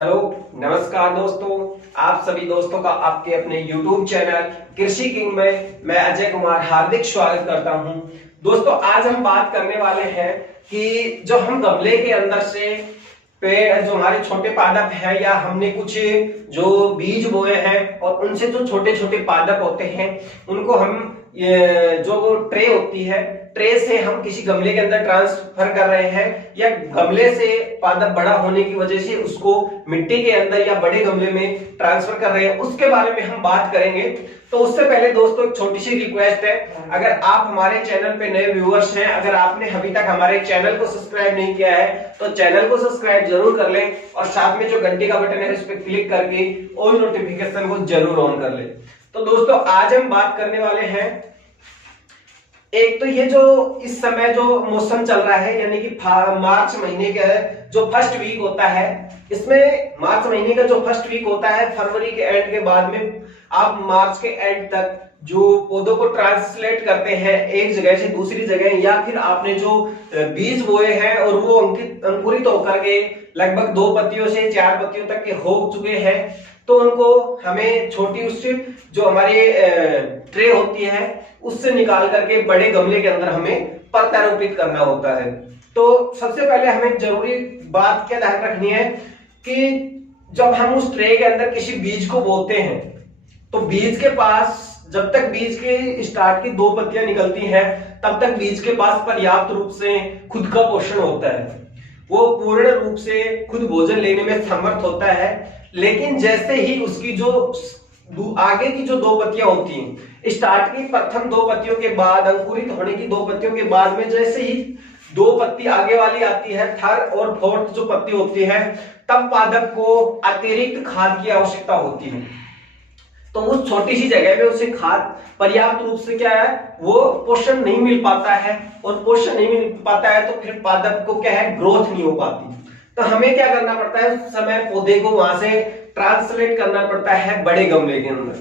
Hello नमस्कार दोस्तों। आप सभी दोस्तों का आपके अपने YouTube चैनल कृषि किंग में मैं अजय कुमार हार्दिक स्वागत करता हूं। दोस्तों आज हम बात करने वाले हैं कि जो हम गमले के अंदर से पेड़ जो हमारे छोटे पादप है या हमने कुछ जो बीज बोए हैं और उनसे जो छोटे छोटे पादप होते हैं उनको हम जो ट्रे होती है ट्रे से हम किसी गमले के अंदर ट्रांसफर कर रहे हैं या गमले से पादप बड़ा होने की वजह से उसको मिट्टी के अंदर या बड़े गमले में ट्रांसफर कर रहे हैं, उसके बारे में हम बात करेंगे। तो उससे पहले दोस्तों एक छोटी सी रिक्वेस्ट है, अगर आप हमारे चैनल पे नए व्यूअर्स हैं, अगर आपने अभी तक हमारे चैनल को सब्सक्राइब नहीं किया है तो चैनल को सब्सक्राइब जरूर कर लें और साथ में जो घंटी का बटन है उस पर क्लिक करके ऑल नोटिफिकेशन को जरूर ऑन कर लें। तो दोस्तों आज हम बात करने वाले हैं, एक तो ये जो इस समय जो मौसम चल रहा है यानी कि मार्च महीने का जो फर्स्ट वीक होता है, इसमें मार्च महीने का जो फर्स्ट वीक होता है फरवरी के एंड के बाद में आप मार्च के एंड तक जो पौधों को ट्रांसलेट करते हैं एक जगह से दूसरी जगह, या फिर आपने जो बीज बोए हैं और वो अंकुरित होकर के लगभग 2 पत्तियों से 4 पत्तियों तक के हो चुके हैं, तो उनको हमें छोटी उससे जो हमारी ट्रे होती है उससे निकाल करके बड़े गमले के अंदर हमें प्रत्यारोपित करना होता है। तो सबसे पहले हमें जरूरी बात क्या ध्यान रखनी है कि जब हम उस ट्रे के अंदर किसी बीज को बोते हैं तो बीज के पास जब तक बीज के स्टार्ट की 2 पत्तियां निकलती हैं तब तक बीज के पास पर्याप्त रूप से खुद का पोषण होता है, वो पूर्ण रूप से खुद भोजन लेने में समर्थ होता है। लेकिन जैसे ही उसकी जो आगे की जो 2 पत्तियां होती हैं, स्टार्ट की प्रथम 2 पत्तियों के बाद अंकुरित होने की 2 पत्तियों के बाद में जैसे ही 2 पत्ती आगे वाली आती है, थर्ड और फोर्थ जो पत्ती होती है, तब पादप को अतिरिक्त खाद की आवश्यकता होती है। तो उस छोटी सी जगह में उसे खाद पर्याप्त रूप से क्या है वो पोषण नहीं मिल पाता है, और पोषण नहीं मिल पाता है तो फिर पादप को क्या है ग्रोथ नहीं हो पाती। तो हमें क्या करना पड़ता है उस समय पौधे को वहां से ट्रांसलेट करना पड़ता है बड़े गमले के अंदर।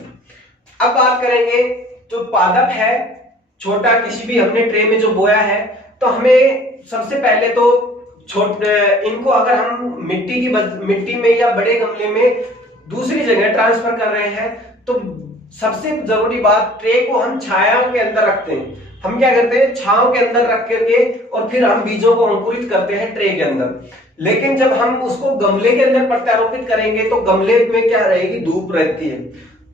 अब बात करेंगे जो पादप है छोटा किसी भी हमने ट्रे में जो बोया है, तो हमें सबसे पहले तो इनको अगर हम मिट्टी में या बड़े गमले में दूसरी जगह ट्रांसफर कर रहे हैं तो सबसे जरूरी बात ट्रे को हम छाया के अंदर रखते हैं। हम क्या करते हैं छांव के अंदर रख करके और फिर हम बीजों को अंकुरित करते हैं ट्रे के अंदर। लेकिन जब हम उसको गमले के अंदर प्रत्यारोपित करेंगे तो गमले में क्या रहेगी धूप रहती है,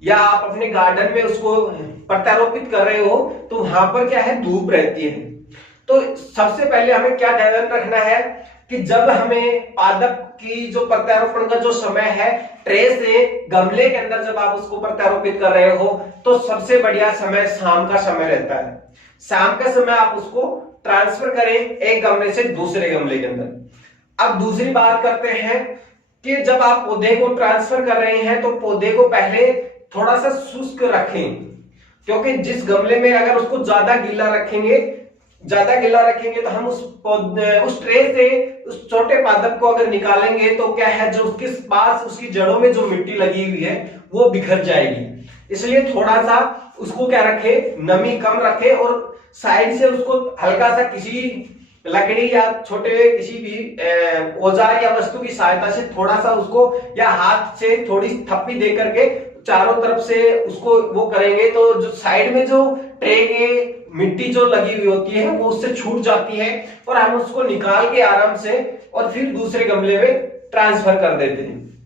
या आप अपने गार्डन में उसको प्रत्यारोपित कर रहे हो तो वहां पर क्या है धूप रहती है। तो सबसे पहले हमें क्या ध्यान रखना है कि जब हमें पादप की जो प्रत्यारोपण का जो समय है ट्रे से गमले के अंदर जब आप उसको प्रत्यारोपित कर रहे हो तो सबसे बढ़िया समय शाम का समय रहता है। शाम का समय आप उसको ट्रांसफर करें एक गमले से दूसरे गमले के अंदर। अब दूसरी बात करते हैं कि जब आप पौधे को ट्रांसफर कर रहे हैं तो पौधे को पहले थोड़ा सा शुष्क रखें, क्योंकि जिस गमले में अगर उसको ज्यादा गीला रखेंगे तो हम उस ट्रे से उस छोटे पादप को अगर निकालेंगे तो क्या है जो उसके पास उसकी जड़ों में जो मिट्टी लगी हुई है वो बिखर जाएगी। इसलिए थोड़ा सा उसको क्या रखे नमी कम रखे और साइड से उसको हल्का सा किसी लकड़ी या छोटे किसी भी औजार या वस्तु की सहायता से थोड़ा सा उसको या हाथ से थोड़ी थप्पी दे करके चारों तरफ से उसको वो करेंगे तो जो साइड में जो ट्रे के मिट्टी जो लगी हुई होती है वो उससे छूट जाती है और हम उसको निकाल के आराम से और फिर दूसरे गमले में ट्रांसफर कर देते हैं।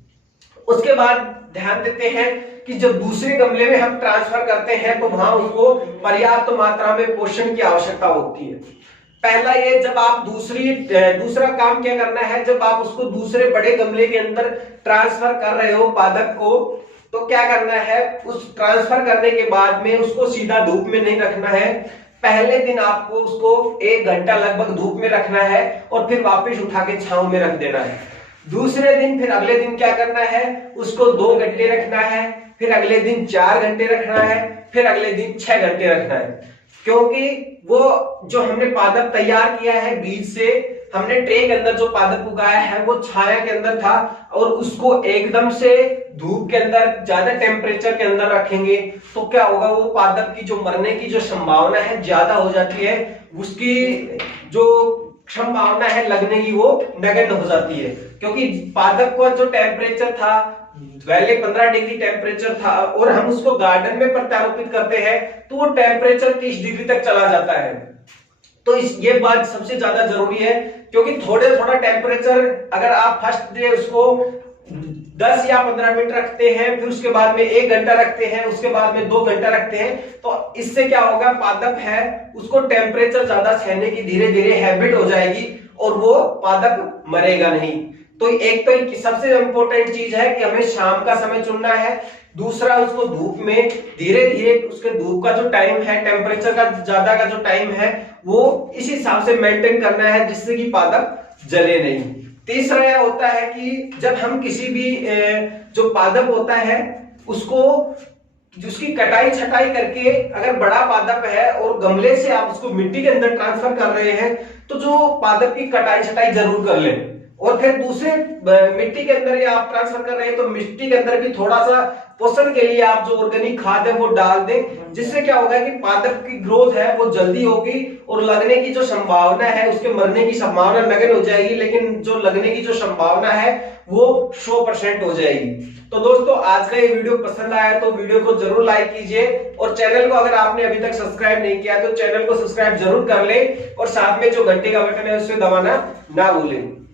उसके बाद ध्यान देते हैं कि जब दूसरे गमले में हम ट्रांसफर करते हैं तो वहां उसको पर्याप्त मात्रा में पोषण की आवश्यकता होती है। पहला ये जब आप दूसरा काम क्या करना है, जब आप उसको दूसरे बड़े गमले के अंदर ट्रांसफर कर रहे हो पादप को, तो क्या करना है उस ट्रांसफर करने के बाद में उसको सीधा धूप में नहीं रखना है। पहले दिन आपको उसको 1 घंटा लगभग धूप में रखना है और फिर वापस उठा के छांव में रख देना है। दूसरे दिन फिर अगले दिन क्या करना है उसको 2 घंटे रखना है, फिर अगले दिन 4 घंटे रखना है, फिर अगले दिन 6 घंटे रखना है। क्योंकि वो जो हमने पादप तैयार किया है बीज से, हमने ट्रे के अंदर जो पादप उगाया है वो छाया के अंदर था और उसको एकदम से धूप के अंदर ज्यादा टेम्परेचर के अंदर रखेंगे तो क्या होगा वो पादप की जो मरने की जो संभावना है ज्यादा हो जाती है, उसकी जो संभावना है लगने की वो नगण्य हो जाती है, क्योंकि पादप का जो टेम्परेचर था पहले 15 डिग्री टेम्परेचर था और हम उसको गार्डन में प्रत्यारोपित करते हैं तो वो टेम्परेचर 30 डिग्री तक चला जाता है। तो ये बात सबसे ज्यादा जरूरी है, क्योंकि थोड़ा टेम्परेचर अगर आप फर्स्ट डे उसको 10 या 15 मिनट रखते हैं, फिर उसके बाद में 1 घंटा रखते हैं, उसके बाद में 2 घंटा रखते हैं, तो इससे क्या होगा, पादप है उसको टेम्परेचर ज्यादा सहने की धीरे धीरे हैबिट हो जाएगी और वो पादप मरेगा नहीं। तो एक तो सबसे इंपॉर्टेंट चीज है कि हमें शाम का समय चुनना है। दूसरा, उसको धूप में धीरे धीरे उसके धूप का जो टाइम है, टेम्परेचर का ज्यादा का जो टाइम है वो इस हिसाब से मेंटेन करना है जिससे कि पादप जले नहीं। तीसरा यह होता है कि जब हम किसी भी जो पादप होता है उसको उसकी कटाई छटाई करके, अगर बड़ा पादप है और गमले से आप उसको मिट्टी के अंदर ट्रांसफर कर रहे हैं तो जो पादप की कटाई छटाई जरूर कर लें, और फिर दूसरे मिट्टी के अंदर या आप ट्रांसफर कर रहे हैं तो मिट्टी के अंदर भी थोड़ा सा पोषण के लिए आप जो ऑर्गेनिक खाद है वो डाल दें, जिससे क्या होगा कि पादप की ग्रोथ है वो जल्दी होगी और लगने की जो संभावना है, उसके मरने की संभावना नगण्य हो जाएगी, लेकिन जो लगने की जो संभावना है वो 100% हो जाएगी। तो दोस्तों, आज का ये वीडियो पसंद आया तो वीडियो को जरूर लाइक कीजिए, और चैनल को अगर आपने अभी तक सब्सक्राइब नहीं किया तो चैनल को सब्सक्राइब जरूर कर लें, और साथ में जो घंटे का बटन है उसे दबाना ना भूलें।